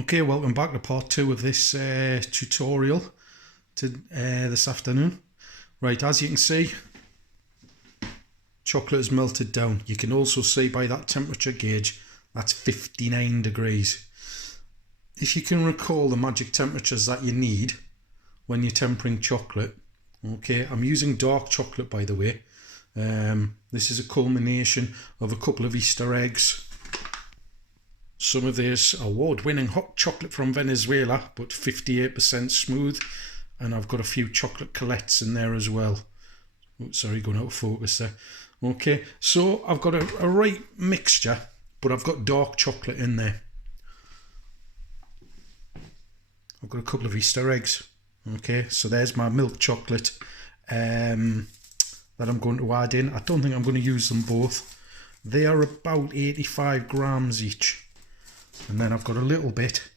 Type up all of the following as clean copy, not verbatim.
Okay, welcome back to part 2 of this tutorial this afternoon. Right, as you can see, chocolate has melted down. You can also see by that temperature gauge, that's 59 degrees. If you can recall the magic temperatures that you need when you're tempering chocolate, okay, I'm using dark chocolate, by the way. This is a culmination of a couple of Easter eggs. Some of this award-winning hot chocolate from Venezuela, but 58% smooth. And I've got a few chocolate colettes in there as well. Oh, sorry, going out of focus there. Okay, so I've got a right mixture, but I've got dark chocolate in there. I've got a couple of Easter eggs. Okay, so there's my milk chocolate that I'm going to add in. I don't think I'm going to use them both. They are about 85 grams each. And then I've got a little bit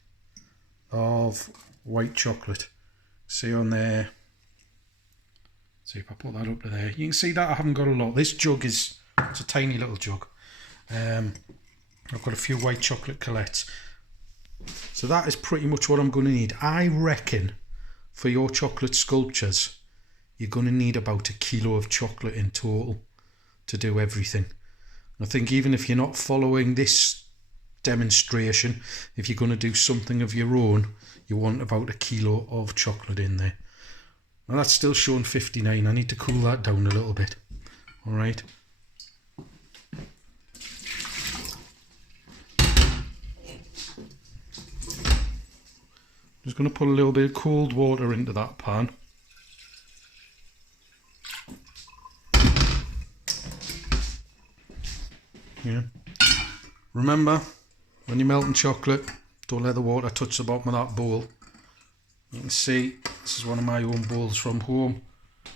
of white chocolate. See on there. See if I put that up to there. You can see that I haven't got a lot. This jug it's a tiny little jug. I've got a few white chocolate colettes. So that is pretty much what I'm going to need. I reckon for your chocolate sculptures, you're going to need about 1 kilo of chocolate in total to do everything. I think even if you're not following this demonstration, if you're going to do something of your own, you want about 1 kilo of chocolate in there. Now that's still showing 59. I need to cool that down a little bit. All right. Just going to put a little bit of cold water into that pan. Yeah. Remember, when you're melting chocolate, don't let the water touch the bottom of that bowl. You can see, this is one of my own bowls from home.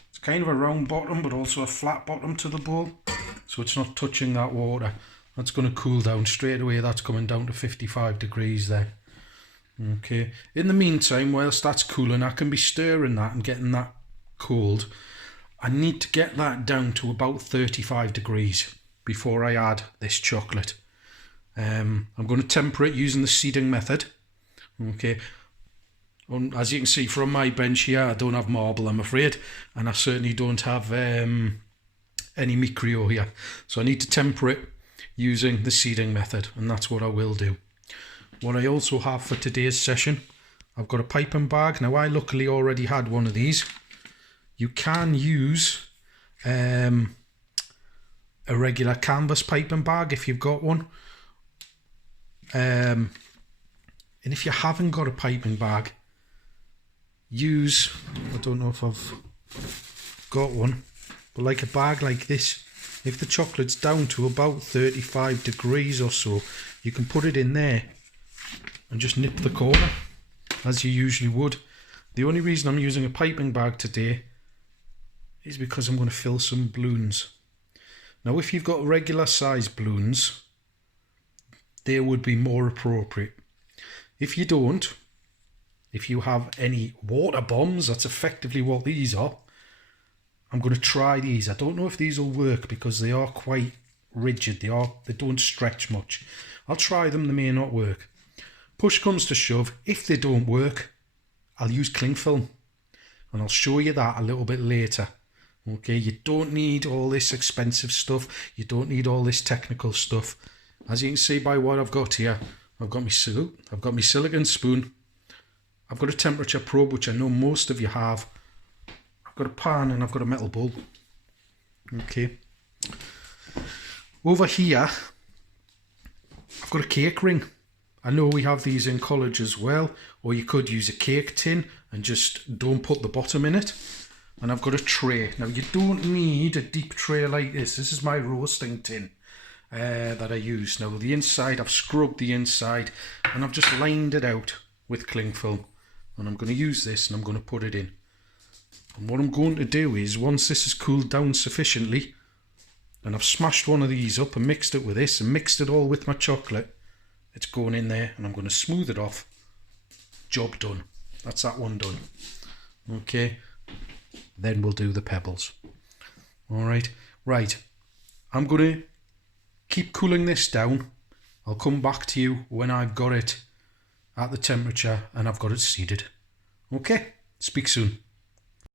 It's kind of a round bottom, but also a flat bottom to the bowl. So it's not touching that water. That's going to cool down straight away. That's coming down to 55 degrees there. Okay. In the meantime, whilst that's cooling, I can be stirring that and getting that cold. I need to get that down to about 35 degrees before I add this chocolate. I'm going to temper it using the seeding method. Okay. As you can see from my bench here, I don't have marble, I'm afraid, and I certainly don't have any micrio here. So I need to temper it using the seeding method, and that's what I will do. What I also have for today's session, I've got a piping bag. Now I luckily already had one of these. You can use a regular canvas piping bag if you've got one. And if you haven't got a piping bag, use, I don't know if I've got one, but like a bag like this, if the chocolate's down to about 35 degrees or so, you can put it in there and just nip the corner as you usually would. The only reason I'm using a piping bag today is because I'm going to fill some balloons. Now if you've got regular size balloons, they would be more appropriate. If you don't, if you have any water bombs, that's effectively what these are. I'm going to try these. I don't know if these will work because they are quite rigid. They don't stretch much. I'll try them, they may not work. Push comes to shove, if they don't work, I'll use cling film. And I'll show you that a little bit later. Okay, you don't need all this expensive stuff. You don't need all this technical stuff. As you can see by what I've got here, I've got my silicone spoon. I've got a temperature probe, which I know most of you have. I've got a pan and I've got a metal bowl. Okay. Over here, I've got a cake ring. I know we have these in college as well, or you could use a cake tin and just don't put the bottom in it. And I've got a tray. Now you don't need a deep tray like this. This is my roasting tin that I use. Now the inside, I've scrubbed the inside and I've just lined it out with cling film. And I'm going to use this and I'm going to put it in. And what I'm going to do is, once this has cooled down sufficiently, and I've smashed one of these up and mixed it with this and mixed it all with my chocolate, it's going in there and I'm going to smooth it off. Job done. That's that one done. Okay. Then we'll do the pebbles. Alright. Right. I'm going to keep cooling this down. I'll come back to you when I've got it at the temperature and I've got it seeded. Okay, speak soon.